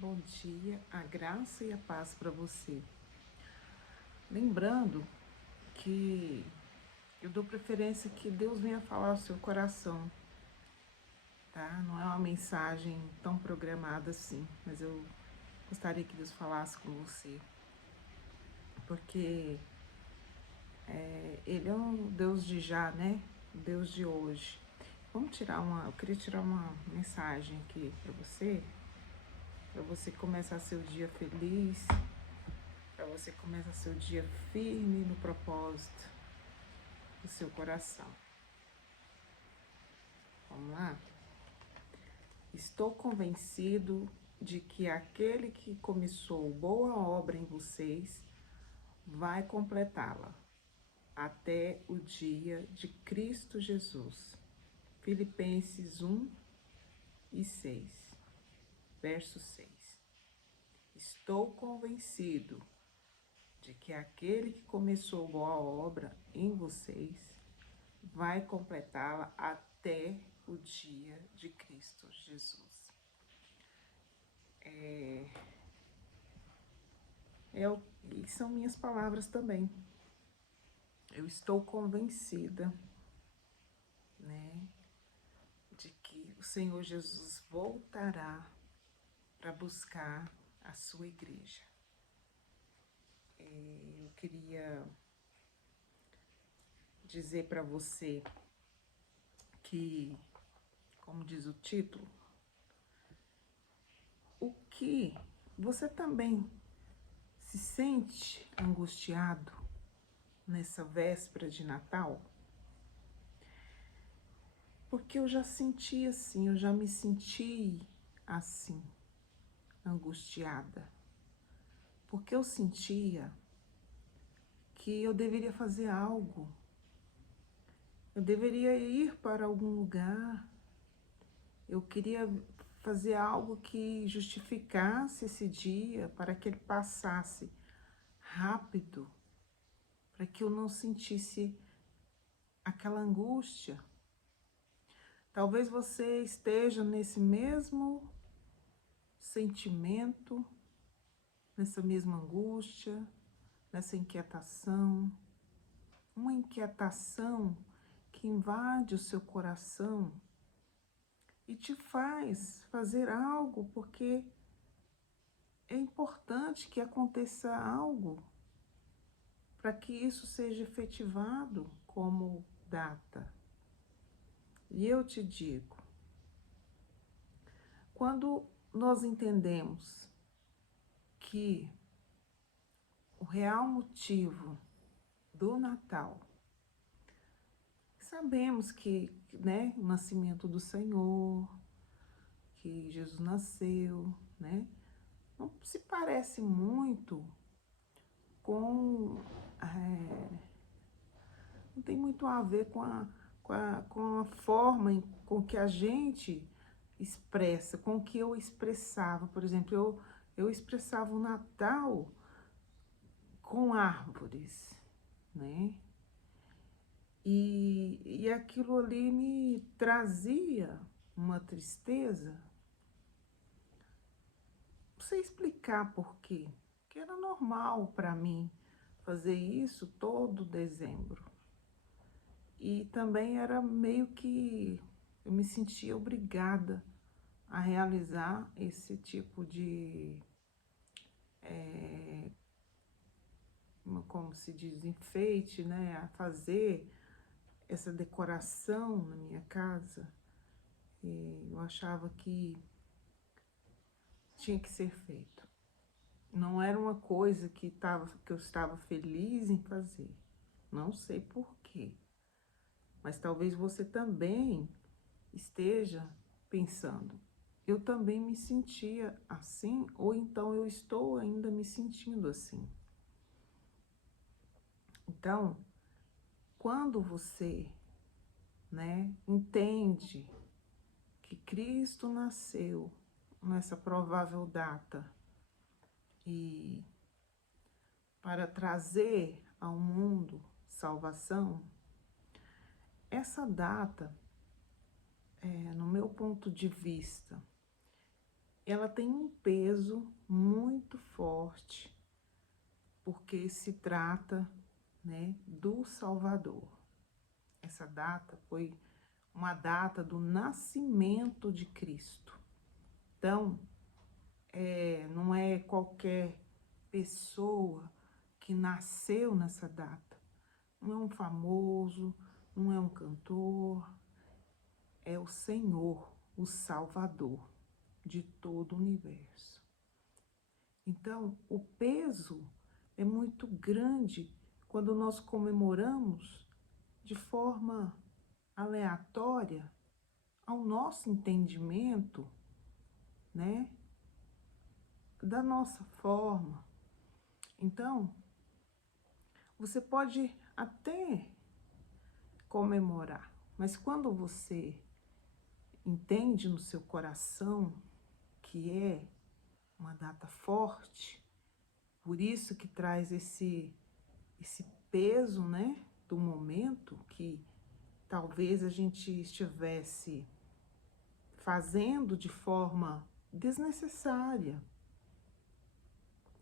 Bom dia, a graça e a paz para você. Lembrando que eu dou preferência que Deus venha falar ao seu coração, tá? Não é uma mensagem tão programada assim, mas eu gostaria que Deus falasse com você, porque Ele é um Deus de já, né? Um Deus de hoje. Eu queria tirar uma mensagem aqui para você começar seu dia feliz, para você começar seu dia firme no propósito do seu coração. Vamos lá? Estou convencido de que aquele que começou boa obra em vocês vai completá-la até o dia de Cristo Jesus. Filipenses 1:6, verso 6. Estou convencido de que aquele que começou boa obra em vocês vai completá-la até o dia de Cristo Jesus. E são minhas palavras também. Eu estou convencida, né, de que o Senhor Jesus voltará para buscar a sua igreja. Eu queria dizer para você que, como diz o título, o que você também se sente angustiado nessa véspera de Natal? Porque eu já senti assim, eu já me senti assim, angustiada. Porque eu sentia que eu deveria fazer algo, eu deveria ir para algum lugar, eu queria fazer algo que justificasse esse dia para que ele passasse rápido, para que eu não sentisse aquela angústia. Talvez você esteja nesse mesmo sentimento, nessa mesma angústia, nessa inquietação, uma inquietação que invade o seu coração e te faz fazer algo, porque é importante que aconteça algo para que isso seja efetivado como data. E eu te digo, quando nós entendemos que o real motivo do Natal, sabemos que, né, o nascimento do Senhor, que Jesus nasceu, né, não se parece muito com, não tem muito a ver com a forma com que a gente expressa, com o que eu expressava. Por exemplo, eu expressava o Natal com árvores, né? E aquilo ali me trazia uma tristeza. Não sei explicar por quê, porque era normal para mim fazer isso todo dezembro. E também era meio que eu me sentia obrigada a realizar esse tipo de, como se diz, enfeite, né? A fazer essa decoração na minha casa. E eu achava que tinha que ser feito. Não era uma coisa que eu estava feliz em fazer. Não sei por quê. Mas talvez você também esteja pensando, eu também me sentia assim, ou então eu estou ainda me sentindo assim. Então, quando você, né, entende que Cristo nasceu nessa provável data e para trazer ao mundo salvação, essa data, no meu ponto de vista, ela tem um peso muito forte, porque se trata, né, do Salvador. Essa data foi uma data do nascimento de Cristo. Então, não é qualquer pessoa que nasceu nessa data. Não é um famoso, não é um cantor, é o Senhor, o Salvador de todo o universo. Então, o peso é muito grande quando nós comemoramos de forma aleatória ao nosso entendimento, né, da nossa forma. Então, você pode até comemorar, mas quando você entende no seu coração que é uma data forte, por isso que traz esse peso, né, do momento que talvez a gente estivesse fazendo de forma desnecessária,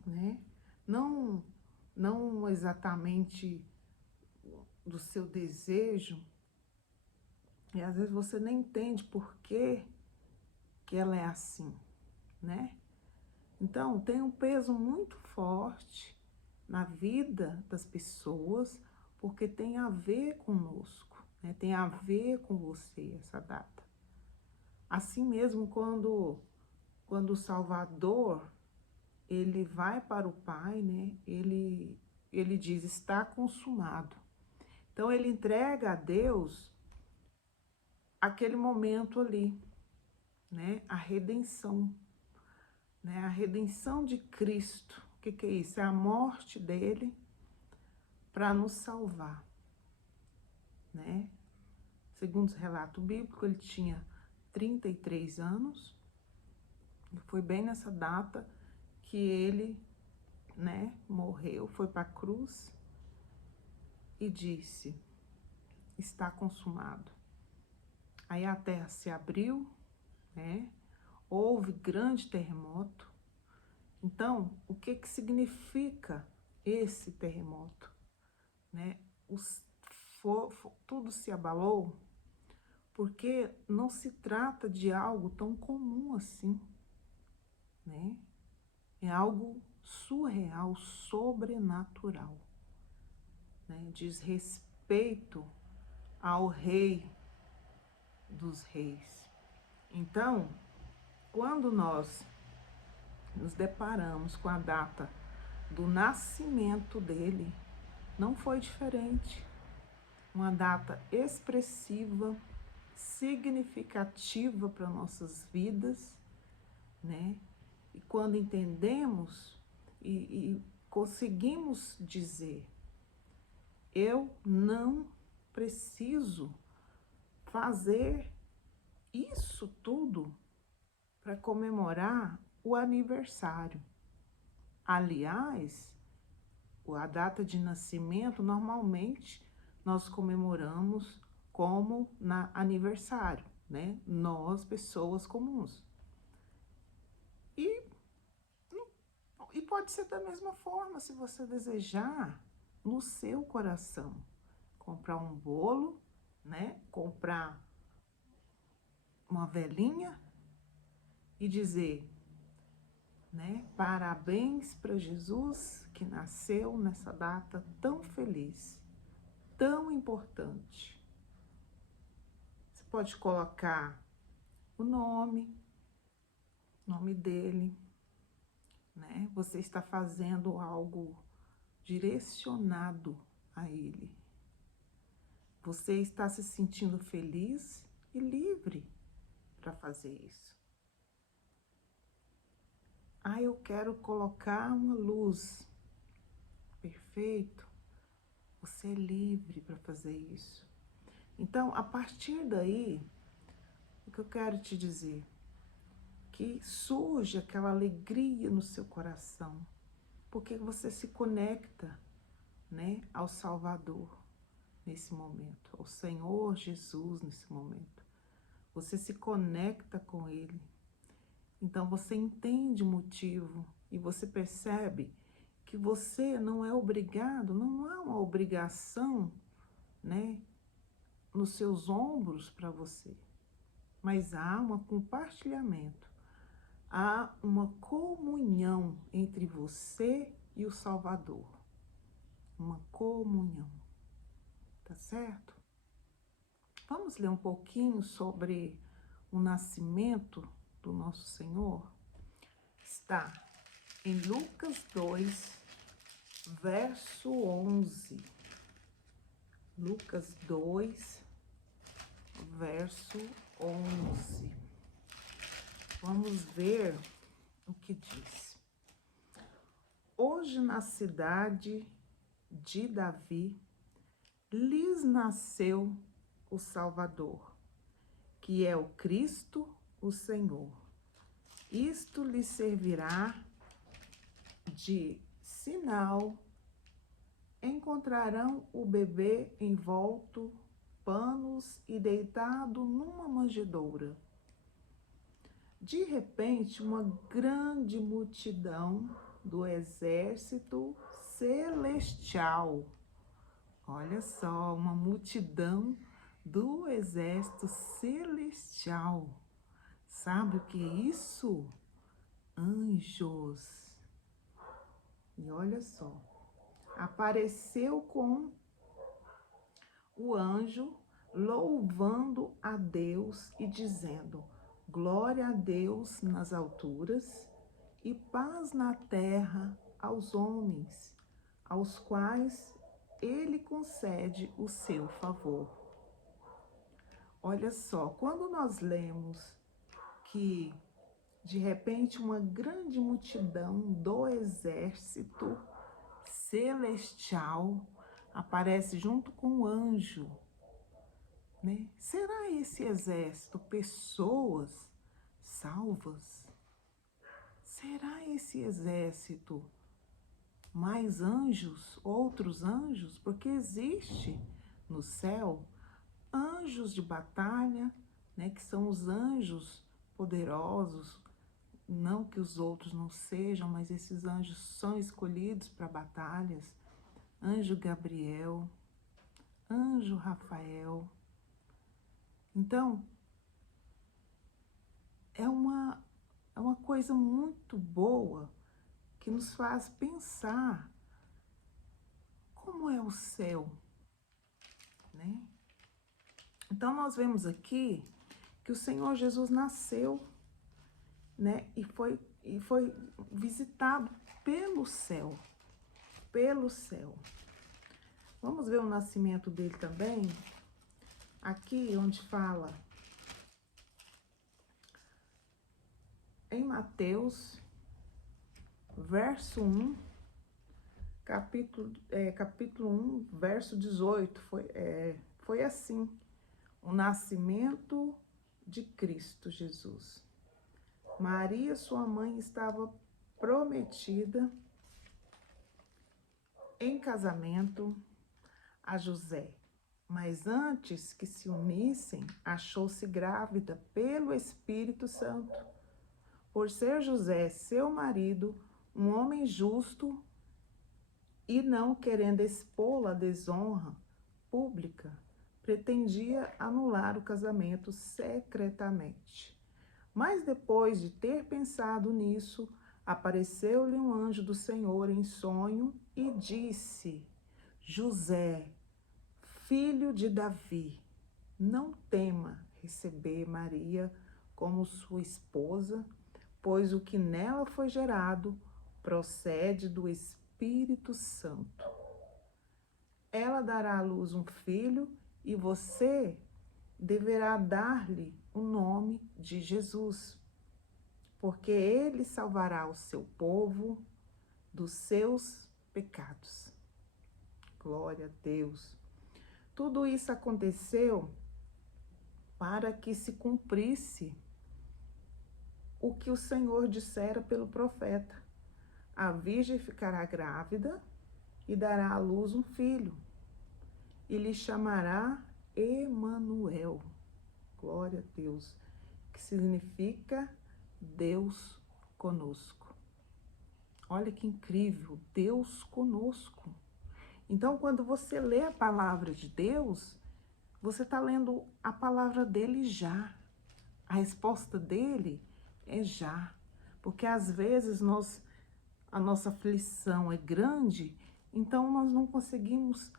né? Não exatamente do seu desejo, e às vezes você nem entende por que ela é assim, né? Então, tem um peso muito forte na vida das pessoas, porque tem a ver conosco, né? Tem a ver com você essa data. Assim mesmo, quando o Salvador ele vai para o Pai, né? Ele diz, está consumado. Então, ele entrega a Deus aquele momento ali, né? A redenção, né? A redenção de Cristo. O que é isso? É a morte dele para nos salvar, né? Segundo o relato bíblico, ele tinha 33 anos. E foi bem nessa data que ele, né, morreu, foi para a cruz e disse, está consumado. Aí a terra se abriu, né? Houve grande terremoto. Então, o que significa esse terremoto, né? Tudo se abalou porque não se trata de algo tão comum assim, né? É algo surreal, sobrenatural, né? Diz respeito ao Rei dos Reis. Então, quando nós nos deparamos com a data do nascimento dele, não foi diferente. Uma data expressiva, significativa para nossas vidas, né? E quando entendemos e conseguimos dizer, eu não preciso fazer isso tudo para comemorar o aniversário. Aliás, a data de nascimento, normalmente, nós comemoramos como na aniversário, né? Nós, pessoas comuns. E pode ser da mesma forma, se você desejar, no seu coração. Comprar um bolo, né? Comprar uma velinha e dizer, né? Parabéns para Jesus que nasceu nessa data tão feliz, tão importante. Você pode colocar o nome dele, né? Você está fazendo algo direcionado a ele. Você está se sentindo feliz e livre para fazer isso. Ah, eu quero colocar uma luz. Perfeito. Você é livre para fazer isso. Então, a partir daí, o que eu quero te dizer? Que surge aquela alegria no seu coração, porque você se conecta, né, ao Salvador nesse momento, ao Senhor Jesus nesse momento. Você se conecta com Ele. Então você entende o motivo e você percebe que você não é obrigado, não há uma obrigação, né, nos seus ombros para você, mas há um compartilhamento, há uma comunhão entre você e o Salvador, uma comunhão, tá certo? Vamos ler um pouquinho sobre o nascimento do nosso Senhor? Está em Lucas 2, verso 11. Lucas 2, verso 11. Vamos ver o que diz. Hoje na cidade de Davi lhes nasceu o Salvador, que é o Cristo, o Senhor. Isto lhes servirá de sinal. Encontrarão o bebê envolto panos e deitado numa manjedoura. De repente, uma grande multidão do exército celestial. Olha só, uma multidão do exército celestial. Sabe o que é isso? Anjos. E olha só, apareceu com o anjo, louvando a Deus e dizendo: glória a Deus nas alturas e paz na terra aos homens, aos quais ele concede o seu favor. Olha só, quando nós lemos que de repente uma grande multidão do exército celestial aparece junto com o anjo, né? Será esse exército pessoas salvas? Será esse exército mais anjos, outros anjos? Porque existe no céu anjos de batalha, né? Que são os anjos poderosos. Não que os outros não sejam, mas esses anjos são escolhidos para batalhas. Anjo Gabriel, anjo Rafael. Então, é uma coisa muito boa que nos faz pensar como é o céu, né? Então, nós vemos aqui que o Senhor Jesus nasceu, né? E foi visitado pelo céu, pelo céu. Vamos ver o nascimento dele também, aqui onde fala em Mateus, verso 1, capítulo 1, verso 18, foi assim, o nascimento de Cristo Jesus. Maria, sua mãe, estava prometida em casamento a José, mas antes que se unissem, achou-se grávida pelo Espírito Santo. Por ser José, seu marido, um homem justo e não querendo expô-la à desonra pública, pretendia anular o casamento secretamente. Mas depois de ter pensado nisso, apareceu-lhe um anjo do Senhor em sonho e disse: José, filho de Davi, não tema receber Maria como sua esposa, pois o que nela foi gerado procede do Espírito Santo. Ela dará à luz um filho e você deverá dar-lhe o nome de Jesus, porque ele salvará o seu povo dos seus pecados. Glória a Deus. Tudo isso aconteceu para que se cumprisse o que o Senhor dissera pelo profeta. A virgem ficará grávida e dará à luz um filho, e lhe chamará Emanuel. Glória a Deus, que significa Deus conosco. Olha que incrível, Deus conosco. Então, quando você lê a palavra de Deus, você está lendo a palavra dele já. A resposta dele é já. Porque às vezes a nossa aflição é grande, então nós não conseguimos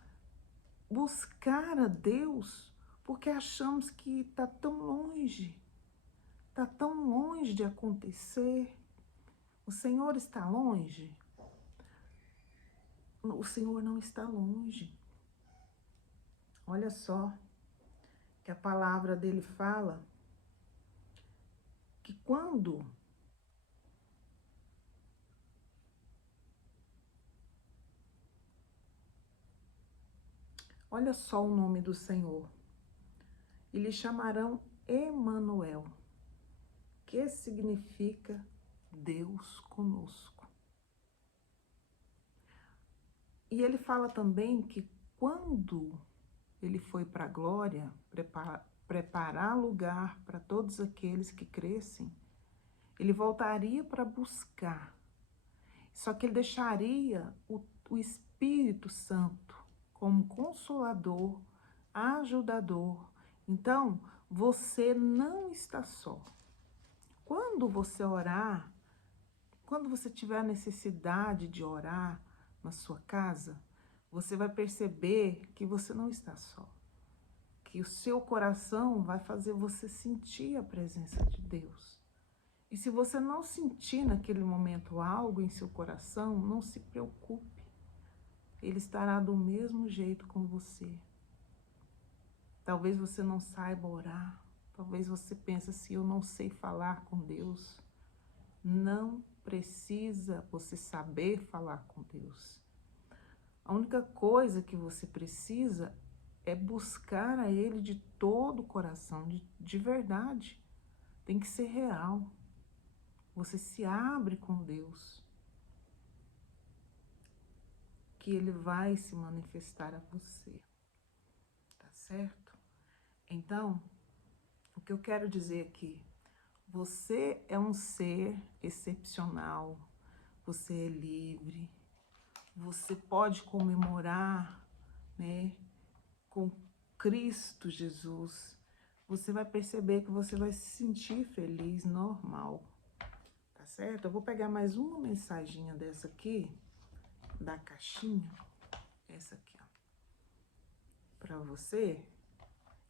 buscar a Deus, porque achamos que está tão longe de acontecer. O Senhor está longe? O Senhor não está longe. Olha só que a palavra dele fala que quando olha só o nome do Senhor. E lhe chamarão Emanuel, que significa Deus conosco. E ele fala também que quando ele foi para a glória, preparar lugar para todos aqueles que crescem, ele voltaria para buscar. Só que ele deixaria o Espírito Santo como consolador, ajudador. Então, você não está só. Quando você orar, quando você tiver a necessidade de orar na sua casa, você vai perceber que você não está só. Que o seu coração vai fazer você sentir a presença de Deus. E se você não sentir naquele momento algo em seu coração, não se preocupe. Ele estará do mesmo jeito com você. Talvez você não saiba orar. Talvez você pense assim, eu não sei falar com Deus. Não precisa você saber falar com Deus. A única coisa que você precisa é buscar a Ele de todo o coração, de verdade. Tem que ser real. Você se abre com Deus, que Ele vai se manifestar a você. Tá certo? Então, o que eu quero dizer aqui, você é um ser excepcional, você é livre, você pode comemorar, né, com Cristo Jesus. Você vai perceber que você vai se sentir feliz, normal, tá certo? Eu vou pegar mais uma mensaginha dessa aqui, da caixinha, essa aqui, ó, pra você,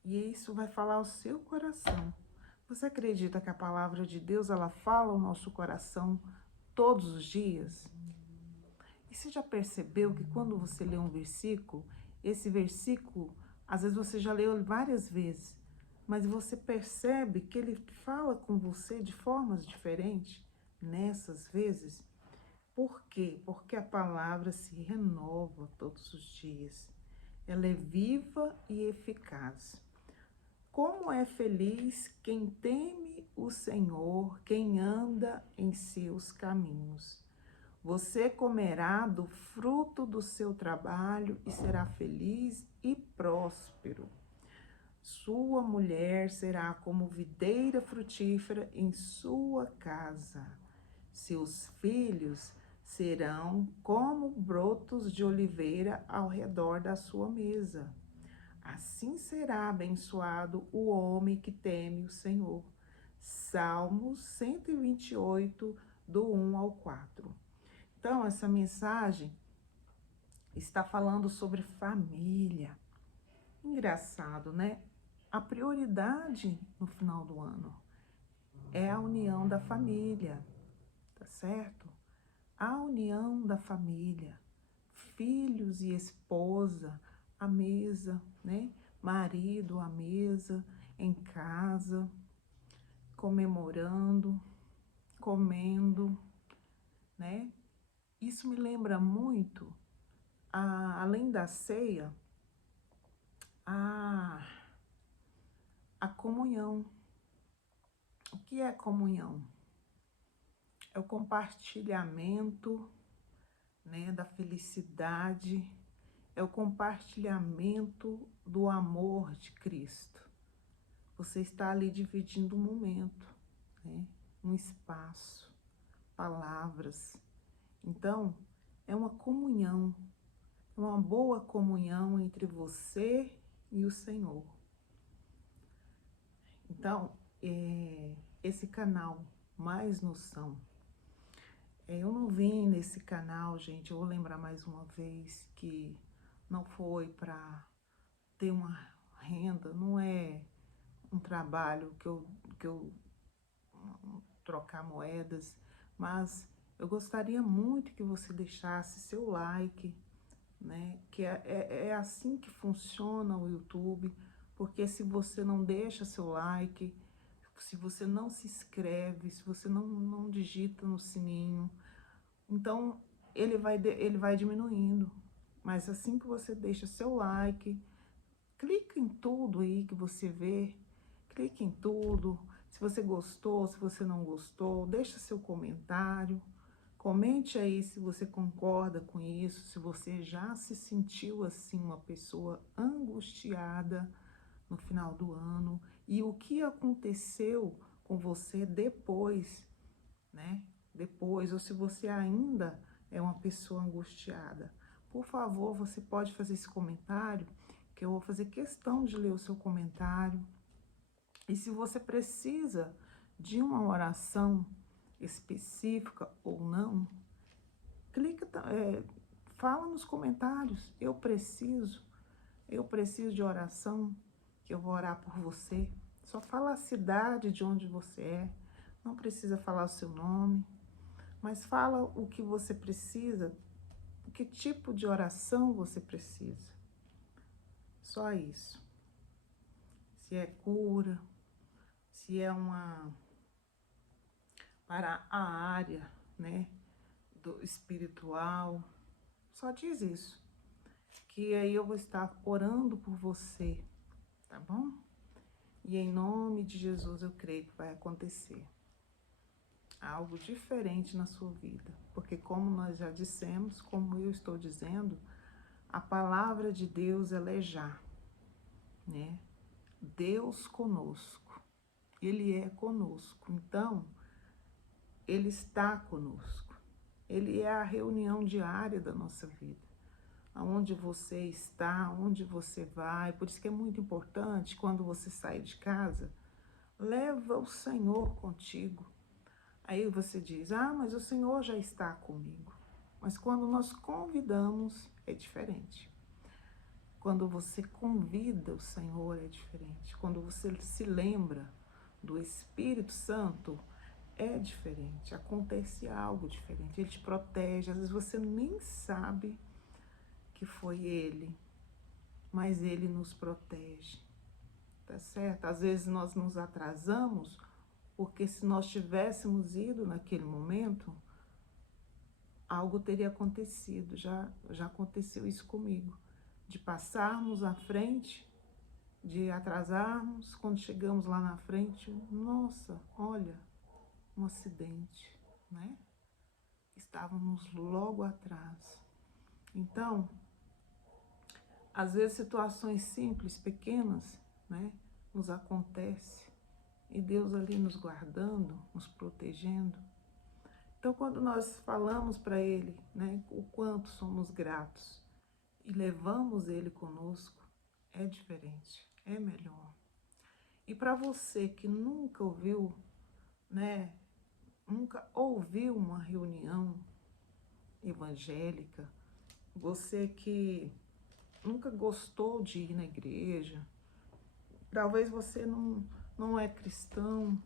e isso vai falar ao seu coração. Você acredita que a palavra de Deus, ela fala ao nosso coração todos os dias? E você já percebeu que quando você lê um versículo, esse versículo, às vezes você já leu várias vezes, mas você percebe que ele fala com você de formas diferentes nessas vezes? Por quê? Porque a palavra se renova todos os dias. Ela é viva e eficaz. Como é feliz quem teme o Senhor, quem anda em seus caminhos. Você comerá do fruto do seu trabalho e será feliz e próspero. Sua mulher será como videira frutífera em sua casa. Seus filhos serão como brotos de oliveira ao redor da sua mesa. Assim será abençoado o homem que teme o Senhor. Salmos 128, do 1 ao 4. Então, essa mensagem está falando sobre família. Engraçado, né? A prioridade no final do ano é a união da família, tá certo? A união da família, filhos e esposa, à mesa, né? Marido à mesa, em casa, comemorando, comendo, né? Isso me lembra muito, além da ceia, a comunhão. O que é comunhão? É o compartilhamento, né, da felicidade, é o compartilhamento do amor de Cristo. Você está ali dividindo um momento, né? um espaço, palavras. Então, é uma comunhão, uma boa comunhão entre você e o Senhor. Então, esse canal, Mais Noção, eu não vim nesse canal, gente, eu vou lembrar mais uma vez que não foi para ter uma renda, não é um trabalho que eu trocar moedas, mas eu gostaria muito que você deixasse seu like, né? Que é assim que funciona o YouTube, porque se você não deixa seu like, se você não se inscreve, se você não digita no sininho, então ele vai diminuindo. Mas assim que você deixa seu like, clica em tudo aí que você vê, clique em tudo. Se você gostou, se você não gostou, deixa seu comentário. Comente aí se você concorda com isso, se você já se sentiu assim uma pessoa angustiada no final do ano e o que aconteceu com você depois, né? Depois, ou se você ainda é uma pessoa angustiada. Por favor, você pode fazer esse comentário, que eu vou fazer questão de ler o seu comentário. E se você precisa de uma oração específica ou não, clica, fala nos comentários, eu preciso de oração, que eu vou orar por você. Só fala a cidade de onde você é, não precisa falar o seu nome, mas fala o que você precisa, que tipo de oração você precisa. Só isso. Se é cura, se é para a área, né, do espiritual, só diz isso, que aí eu vou estar orando por você, tá bom? E em nome de Jesus eu creio que vai acontecer algo diferente na sua vida, porque como nós já dissemos, como eu estou dizendo, a palavra de Deus ela é já, né? Deus conosco, Ele é conosco, então Ele está conosco, Ele é a reunião diária da nossa vida. Aonde você está, aonde você vai, por isso que é muito importante quando você sai de casa, leva o Senhor contigo. Aí você diz, mas o Senhor já está comigo. Mas quando nós convidamos, é diferente. Quando você convida o Senhor, é diferente. Quando você se lembra do Espírito Santo, é diferente. Acontece algo diferente. Ele te protege. Às vezes você nem sabe que foi Ele, mas Ele nos protege. Tá certo? Às vezes nós nos atrasamos, porque se nós tivéssemos ido naquele momento, algo teria acontecido. Já aconteceu isso comigo. De passarmos à frente, de atrasarmos, quando chegamos lá na frente, nossa, olha, um acidente, né? Estávamos logo atrás. Então, às vezes situações simples, pequenas, né, nos acontecem e Deus ali nos guardando, nos protegendo. Então, quando nós falamos para Ele, né, o quanto somos gratos e levamos Ele conosco, é diferente, é melhor. E para você que nunca ouviu, né, nunca ouviu uma reunião evangélica, você que nunca gostou de ir na igreja, talvez você não é cristão,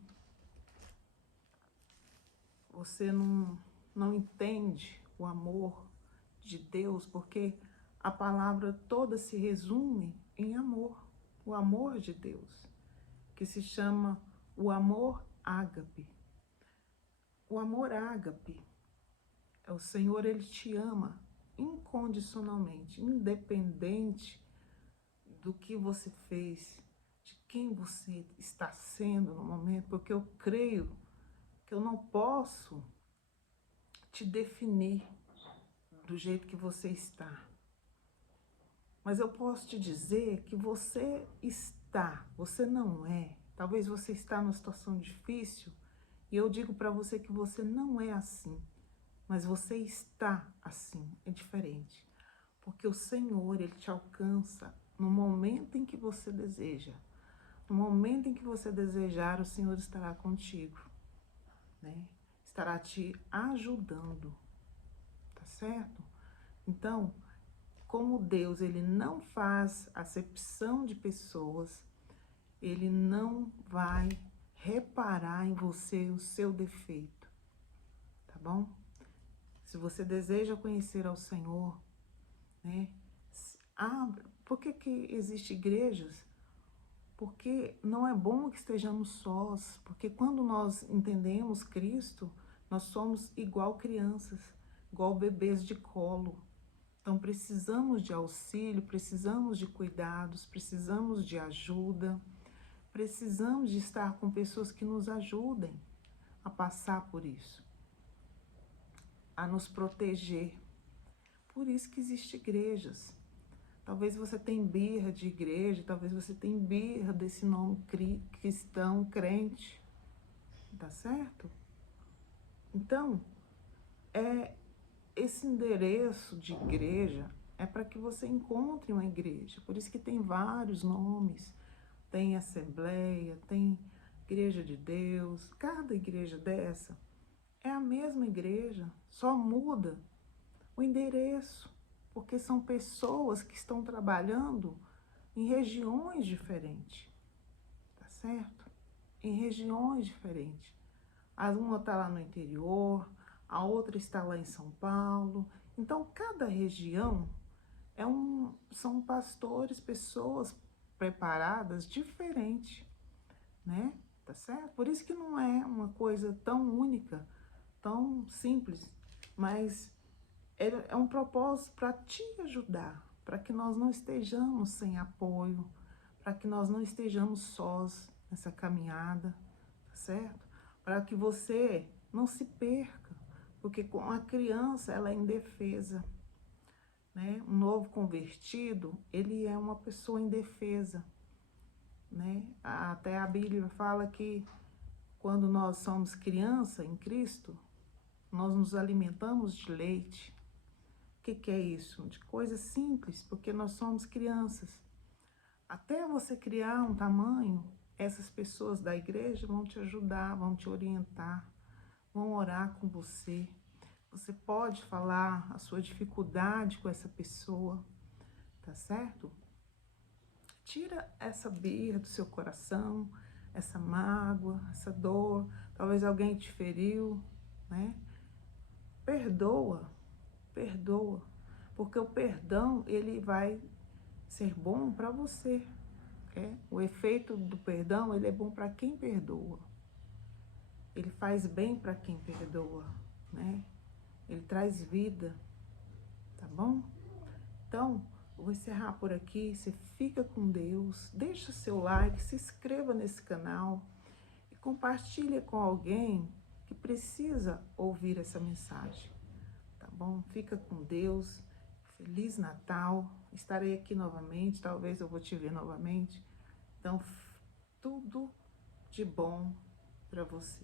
você não entende o amor de Deus, porque a palavra toda se resume em amor, o amor de Deus, que se chama o amor ágape. O amor ágape é o Senhor, Ele te ama incondicionalmente, independente do que você fez, de quem você está sendo no momento, porque eu creio que eu não posso te definir do jeito que você está. Mas eu posso te dizer que você está, você não é. Talvez você está numa situação difícil E eu digo para você que você não é assim, mas você está assim, é diferente. Porque o Senhor, Ele te alcança no momento em que você deseja. No momento em que você desejar, o Senhor estará contigo, né? Estará te ajudando, tá certo? Então, como Deus, Ele não faz acepção de pessoas, Ele não vai reparar em você o seu defeito, tá bom? Se você deseja conhecer ao Senhor, né? Por que existem igrejas? Porque não é bom que estejamos sós, porque quando nós entendemos Cristo, nós somos igual crianças, igual bebês de colo. Então precisamos de auxílio, precisamos de cuidados, precisamos de ajuda, precisamos de estar com pessoas que nos ajudem a passar por isso, a nos proteger. Por isso que existem igrejas. Talvez você tenha birra de igreja, talvez você tenha birra desse nome cristão, crente, tá certo? Então, esse endereço de igreja é para que você encontre uma igreja. Por isso que tem vários nomes, tem Assembleia, tem Igreja de Deus. Cada igreja dessa é a mesma igreja, só muda o endereço, porque são pessoas que estão trabalhando em regiões diferentes, tá certo? Em regiões diferentes. Uma está lá no interior, a outra está lá em São Paulo. Então, cada região são pastores, pessoas preparadas diferente, né? Tá certo? Por isso que não é uma coisa tão única, tão simples, mas é um propósito para te ajudar, para que nós não estejamos sem apoio, para que nós não estejamos sós nessa caminhada, tá certo? Para que você não se perca, porque com a criança ela é indefesa, né? Um novo convertido, ele é uma pessoa indefesa, né? Até a Bíblia fala que quando nós somos criança em Cristo, nós nos alimentamos de leite. O que é isso? De coisas simples, porque nós somos crianças. Até você criar um tamanho, essas pessoas da igreja vão te ajudar, vão te orientar, vão orar com você. Você pode falar a sua dificuldade com essa pessoa, tá certo? Tira essa birra do seu coração, essa mágoa, essa dor. Talvez alguém te feriu, né? Perdoa, perdoa. Porque o perdão, ele vai ser bom para você. O efeito do perdão, ele é bom para quem perdoa. Ele faz bem para quem perdoa, né? Ele traz vida, tá bom? Então, eu vou encerrar por aqui. Você fica com Deus, deixa seu like, se inscreva nesse canal e compartilha com alguém que precisa ouvir essa mensagem, tá bom? Fica com Deus. Feliz Natal. Estarei aqui novamente, talvez eu vou te ver novamente. Então, tudo de bom para você.